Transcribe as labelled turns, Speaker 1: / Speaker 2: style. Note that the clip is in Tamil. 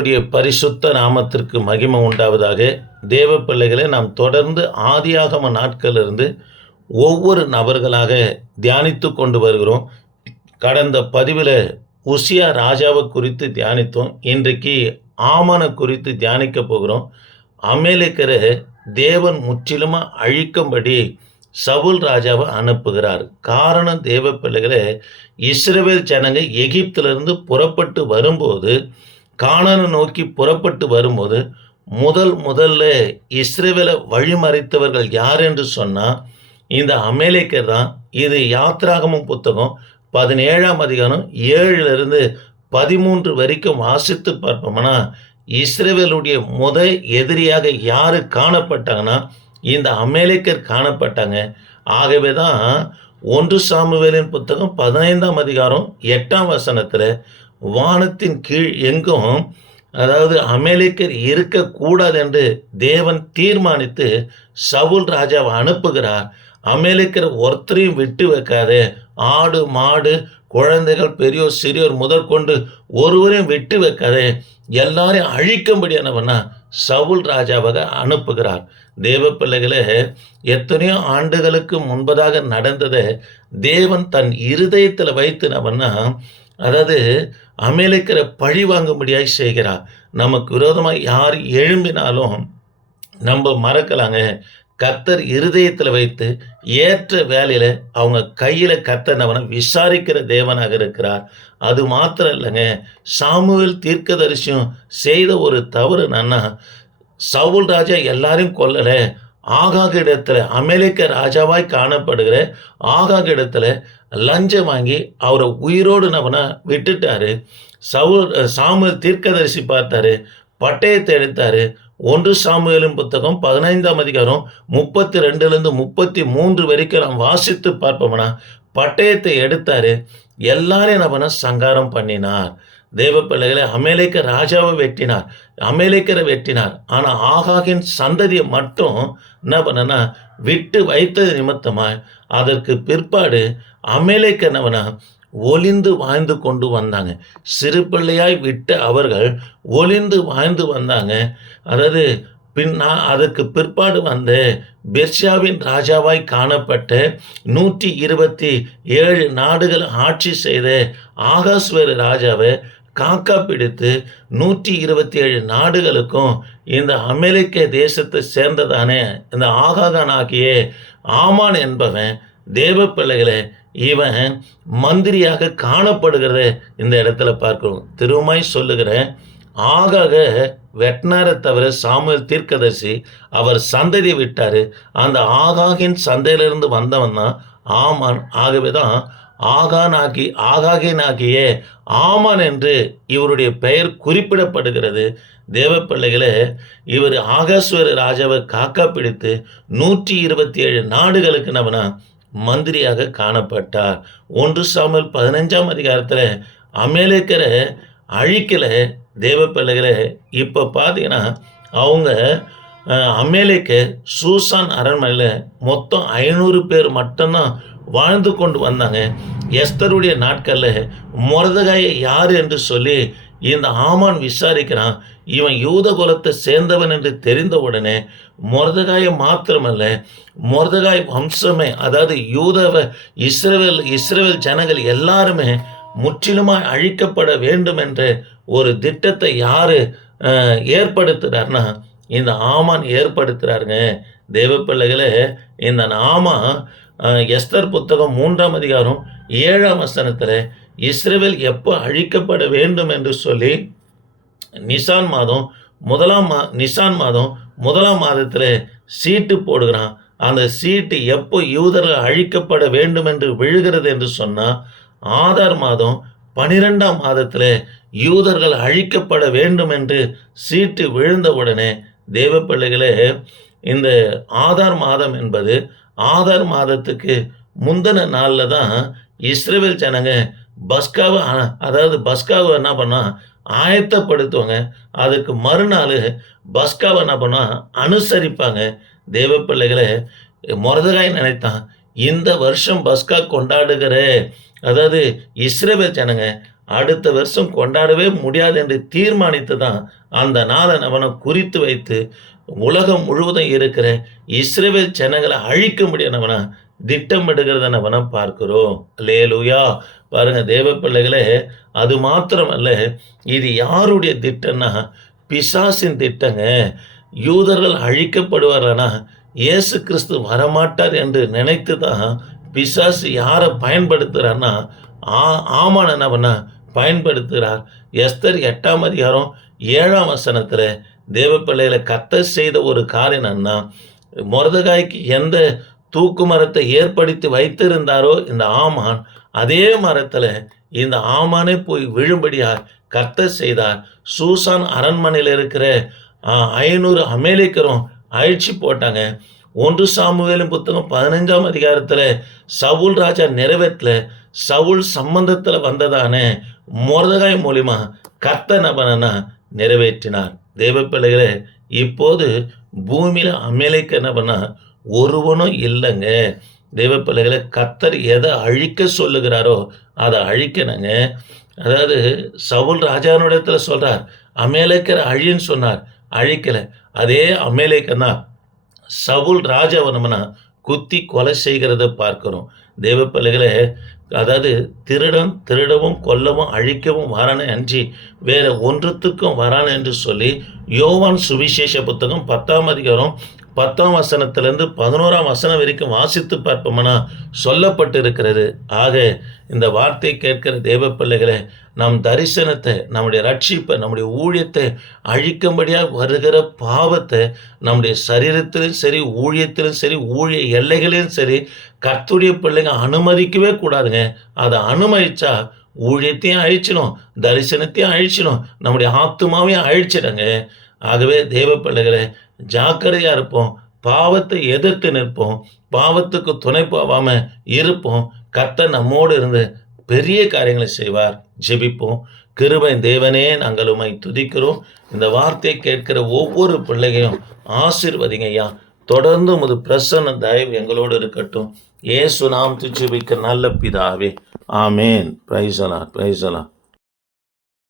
Speaker 1: உடைய பரிசுத்த நாமத்திற்கு மகிமை உண்டாவதாக தேவ பிள்ளைகளை நாம் தொடர்ந்து ஆதியாகம நாட்களிலிருந்து ஒவ்வொரு நபர்களாக தியானித்து கொண்டு வருகிறோம். கடந்த பதிவில் உசியா ராஜாவை குறித்து தியானித்தோம். இன்றைக்கு ஆமனை குறித்து தியானிக்க போகிறோம். அமேலிக்கரை தேவன் முற்றிலுமாக அழிக்கும்படி சவுல் ராஜாவை அனுப்புகிறார். காரணம் தேவ பிள்ளைகளை இஸ்ரவேல் ஜனங்க எகிப்திலிருந்து புறப்பட்டு வரும்போது கானானை நோக்கி புறப்பட்டு வரும்போது முதல் முதல்ல இஸ்ரேவேலை வழிமறைத்தவர்கள் யார் என்று சொன்னால் இந்த அமேலிக்கர் தான். இது யாத்ராகமும் புத்தகம் பதினேழாம் அதிகாரம் ஏழுலேருந்து பதிமூன்று வரைக்கும் வாசித்து பார்ப்போம்னா இஸ்ரேவேலுடைய முத எதிரியாக யார் காணப்பட்டாங்கன்னா இந்த அமேலிக்கர் காணப்பட்டாங்க. ஆகவே தான் ஒன்று சாமுவேலின் புத்தகம் பதினைந்தாம் அதிகாரம் எட்டாம் வசனத்தில் வானத்தின் கீழ் எங்கும் அதாவது அமேலிக்கர் இருக்கக்கூடாது என்று தேவன் தீர்மானித்து சவுல் ராஜாவை அனுப்புகிறார். அமெரிக்கர் ஒருத்தரையும் விட்டு வைக்காதே. ஆடு மாடு குழந்தைகள் பெரியோர் சிறியோர் முதற்கொண்டு ஒருவரையும் விட்டு வைக்காதே. எல்லாரையும் அழிக்கும்படியானவனா சவுல் ராஜாவாக அனுப்புகிறார். தேவ பிள்ளைகளே எத்தனையோ ஆண்டுகளுக்கு முன்பதாக நடந்ததை தேவன் தன் இருதயத்தில் வைத்து வைத்துனவன்னா அதாவது அமேலிக்கரை பழி வாங்கும்படியாய் செய்கிறார் நமக்கு விரோதமாக யார் எழும்பினாலும் நம்ம மறக்கலாங்க. கத்தர் இருதயத்தில் வைத்து ஏற்ற வேலையில் அவங்க கையில் கத்தனவனை விசாரிக்கிற தேவனாக இருக்கிறார். அது மாத்திரம் இல்லைங்க சாமுவேல் தீர்க்கதரிசியம் செய்த ஒரு தவறு என்னன்னா சவுல் ராஜா எல்லாரையும் கொல்லலை. ஆகாக இடத்துல அமெரிக்க ராஜாவாய் காணப்படுகிற ஆகாக இடத்துல லஞ்சம் வாங்கி அவரை உயிரோடு நவனா விட்டுட்டாரு. சவுல் சாமுவேல் தீர்க்கதரிசி பார்த்தாரு. பட்டயத்தை எடுத்தாரு. ஒன்று சாமுவேலின் புத்தகம் பதினைந்தாம் அதிகாரம் முப்பத்தி ரெண்டுலேருந்து முப்பத்தி மூன்று வரைக்கும் நாம் வாசித்து பார்ப்போம்னா பட்டயத்தை எடுத்தாரு. எல்லாரையும் நம்ம சங்காரம் பண்ணினார். தேவ பிள்ளைகளை அமேலிக்க ராஜாவை வெட்டினார் அமேலிக்கரை வெட்டினார். ஆனால் ஆகாகின் சந்ததியை மட்டும் என்ன பண்ணனா விட்டு வைத்தது நிமித்தமாக அதற்கு பிற்பாடு அமேலிக்க ஒளிந்து வாழ்ந்து கொண்டு வந்தாங்க. சிறு பிள்ளையாய் விட்ட அவர்கள் ஒளிந்து வாழ்ந்து வந்தாங்க. அதாவது பின்னா அதற்கு பிற்பாடு வந்த பெர்ஷியாவின் ராஜாவாய் காணப்பட்ட நூற்றி இருபத்தி ஏழு நாடுகள் ஆட்சி செய்த ஆகாஸ்வர ராஜாவை காக்கா பிடித்து நூற்றி இருபத்தி ஏழு நாடுகளுக்கும் இந்த அமெரிக்க தேசத்தை சேர்ந்ததானே? இந்த ஆகாகான் ஆகிய ஆமான் என்பவன் தேவ பிள்ளைகளை இவன் மந்திரியாக காணப்படுகிறத இந்த இடத்துல பார்க்கணும். திருமாய் சொல்லுகிறேன் ஆகாக வெட்னாரை தவிர சாமுவேல் தீர்க்கதரிசி அவர் சந்ததி விட்டார். அந்த ஆகாகின் சந்தையிலிருந்து வந்தவன் தான் ஆமான். ஆகவே தான் ஆகானாகி ஆகாகினாகிய ஆமான் என்று இவருடைய பெயர் குறிப்பிடப்படுகிறது. தேவ பிள்ளைகளே இவர் ஆகாஸ்வர ராஜாவை காக்கா பிடித்து நூற்றி இருபத்தி ஏழு நாடுகளுக்கு நம்மனா மந்திரியாக காணப்பட்டார். ஒன்று சாமல் பதினஞ்சாம் அதிகாரத்தில் அமேலேக்கரை அழிக்கலை. தேவ பிள்ளைகளை இப்போ பார்த்தீங்கன்னா அவங்க அமேலிக்க சூசான் அரண்மனையில் மொத்தம் ஐநூறு பேர் மட்டும்தான் வாழ்ந்து கொண்டு வந்தாங்க. எஸ்தருடைய நாட்களில் முரதகாயை யார் என்று சொல்லி இந்த ஆமான் விசாரிக்கிறான். இவன் யூத குலத்தை சேர்ந்தவன் என்று தெரிந்த உடனே முரதகாயை மாத்திரமல்ல முரதகாய் வம்சமே அதாவது யூதவ இஸ்ரேல் இஸ்ரேல் ஜனங்கள் எல்லாருமே முற்றிலுமாய் அழிக்கப்பட வேண்டும் என்ற ஒரு திட்டத்தை யார் ஏற்படுத்துகிறார்னா இந்த ஆமான் ஏற்படுத்துகிறாருங்க தேவ இந்த ஆமான் எஸ்தர் புத்தகம் மூன்றாம் அதிகாரம் ஏழாம் வசனத்தில் இஸ்ரேவேல் எப்போ அழிக்கப்பட வேண்டும் என்று சொல்லி நிசான் மாதம் முதலாம் மா நிசான் மாதம் முதலாம் மாதத்தில் சீட்டு போடுகிறான். அந்த சீட்டு எப்போ யூதர்கள் அழிக்கப்பட வேண்டும் என்று விழுகிறது என்று சொன்னால் ஆதார் மாதம் பனிரெண்டாம் மாதத்தில் யூதர்கள் அழிக்கப்பட வேண்டும் என்று சீட்டு விழுந்தவுடனே தேவ பிள்ளைகளே இந்த ஆதார் மாதம் என்பது ஆதார் மாதத்துக்கு முந்தின நாளில் தான் இஸ்ரேல் ஜனங்க பஸ்காவை அதாவது பஸ்காவை என்ன பண்ணால் ஆயத்தப்படுத்துவாங்க. அதுக்கு மறுநாள் பஸ்காவை என்ன பண்ணால் அனுசரிப்பாங்க. தேவ பிள்ளைகளை முரதகாய் நினைத்தான் இந்த வருஷம் பஸ்கா கொண்டாடுகிற. அதாவது இஸ்ரேல் ஜனங்க அடுத்த வருஷம் கொண்டாடவே முடியாது என்று தீர்மானித்து தான் அந்த நாளை அவனை குறித்து வைத்து உலகம் முழுவதும் இருக்கிற இஸ்ரேவேல் ஜனங்களை அழிக்க முடியாதவனா திட்டமிடுகிறத நம்ம பார்க்கிறோம். லேலுயா பாருங்க தேவ பிள்ளைகளே அது மாத்திரமல்ல இது யாருடைய திட்டம்னா பிசாசின் திட்டங்க. யூதர்கள் அழிக்கப்படுவார்கள்னா இயேசு கிறிஸ்து வரமாட்டார் என்று நினைத்து தான் பிசாசு யாரை பயன்படுத்துகிறான்னா ஆ ஆமான என்ன பயன்படுத்துகிறார். எஸ்தர் எட்டாம் அதிகாரம் ஏழாம் வசனத்தில் தேவப்பிள்ளையில் கத்த செய்த ஒரு காரியம் என்னன்னா மொரதகாய்க்கு எந்த தூக்கு மரத்தை ஏற்படுத்தி வைத்திருந்தாரோ இந்த ஆமான் அதே மரத்தில் இந்த ஆமானே போய் விழும்படியார் கத்த செய்தார். சூசான் அரண்மனையில் இருக்கிற ஐநூறு அமெரிக்கரும் அழிச்சு போட்டாங்க. ஒன்று சாமுவேலும் புத்தகம் பதினஞ்சாம் அதிகாரத்தில் சவுல் ராஜா நிறைவேற்றல. சவுல் சம்பந்தத்தில் வந்ததான மொரதகாய் மூலிமா கர்த்த நபனா நிறைவேற்றினார். தேவ பிள்ளைகளே இப்போது பூமியில் அமேலிக்க என்ன ஒருவனும் இல்லைங்க. தேவப்பிள்ளைகளை கத்தர் எதை அழிக்க சொல்லுகிறாரோ அதை அழிக்கணுங்க. அதாவது சவுல் ராஜானுடத்தில் சொல்கிறார் அமேலேக்கரை அழின்னு சொன்னார் அழிக்கலை. அதே அமேலேக்கன் தான் சவுல் ராஜாவனம்னா குத்தி கொலை செய்கிறத பார்க்கிறோம். தேவ அதாவது திருடம் திருடவும் கொல்லவும் அழிக்கவும் வரானே அன்றி வேற ஒன்றுத்துக்கும் வரானே என்று சொல்லி யோவான் சுவிசேஷ புத்தகம் பத்தாம் அதிகாரம் பத்தாம் வசனத்திலிருந்து பதினோராம் வசனம் வரைக்கும் வாசித்து பார்ப்போம்னா சொல்லப்பட்டு இருக்கிறது ஆக இந்த வார்த்தை கேட்கிற தேவ பிள்ளைகளை நம் தரிசனத்தை நம்முடைய ரட்சிப்பை நம்முடைய ஊழியத்தை அழிக்கும்படியாக வருகிற பாவத்தை நம்முடைய சரீரத்திலும் சரி ஊழியத்திலும் சரி ஊழிய எல்லைகளிலும் சரி கத்துடைய பிள்ளைங்க அனுமதிக்கவே கூடாதுங்க. அதை அனுமதிச்சா ஊழியத்தையும் அழிச்சிடும் தரிசனத்தையும் அழிச்சிடும் நம்முடைய ஆத்மாவையும் அழிச்சிடுங்க ஆகவே தேவ பிள்ளைகளை ஜாக்கிரதையாக இருப்போம். பாவத்தை எதிர்த்து நிற்போம். பாவத்துக்கு துணை போகாமல் இருப்போம். கத்த நம்மோடு இருந்து பெரிய காரியங்களை செய்வார். ஜெபிப்போம். கிருபை தேவனே நாங்கள் உமை துதிக்கிறோம். இந்த வார்த்தையை கேட்கிற ஒவ்வொரு பிள்ளைகையும் ஆசிர்வதிங்க ஐயா. தொடர்ந்து உமது பிரசன்ன தயவு எங்களோடு இருக்கட்டும். ஏசு நாம் துச்சிபிக்க நல்ல பிதாவே. ஆமேன். பிரைசலா பிரைசலா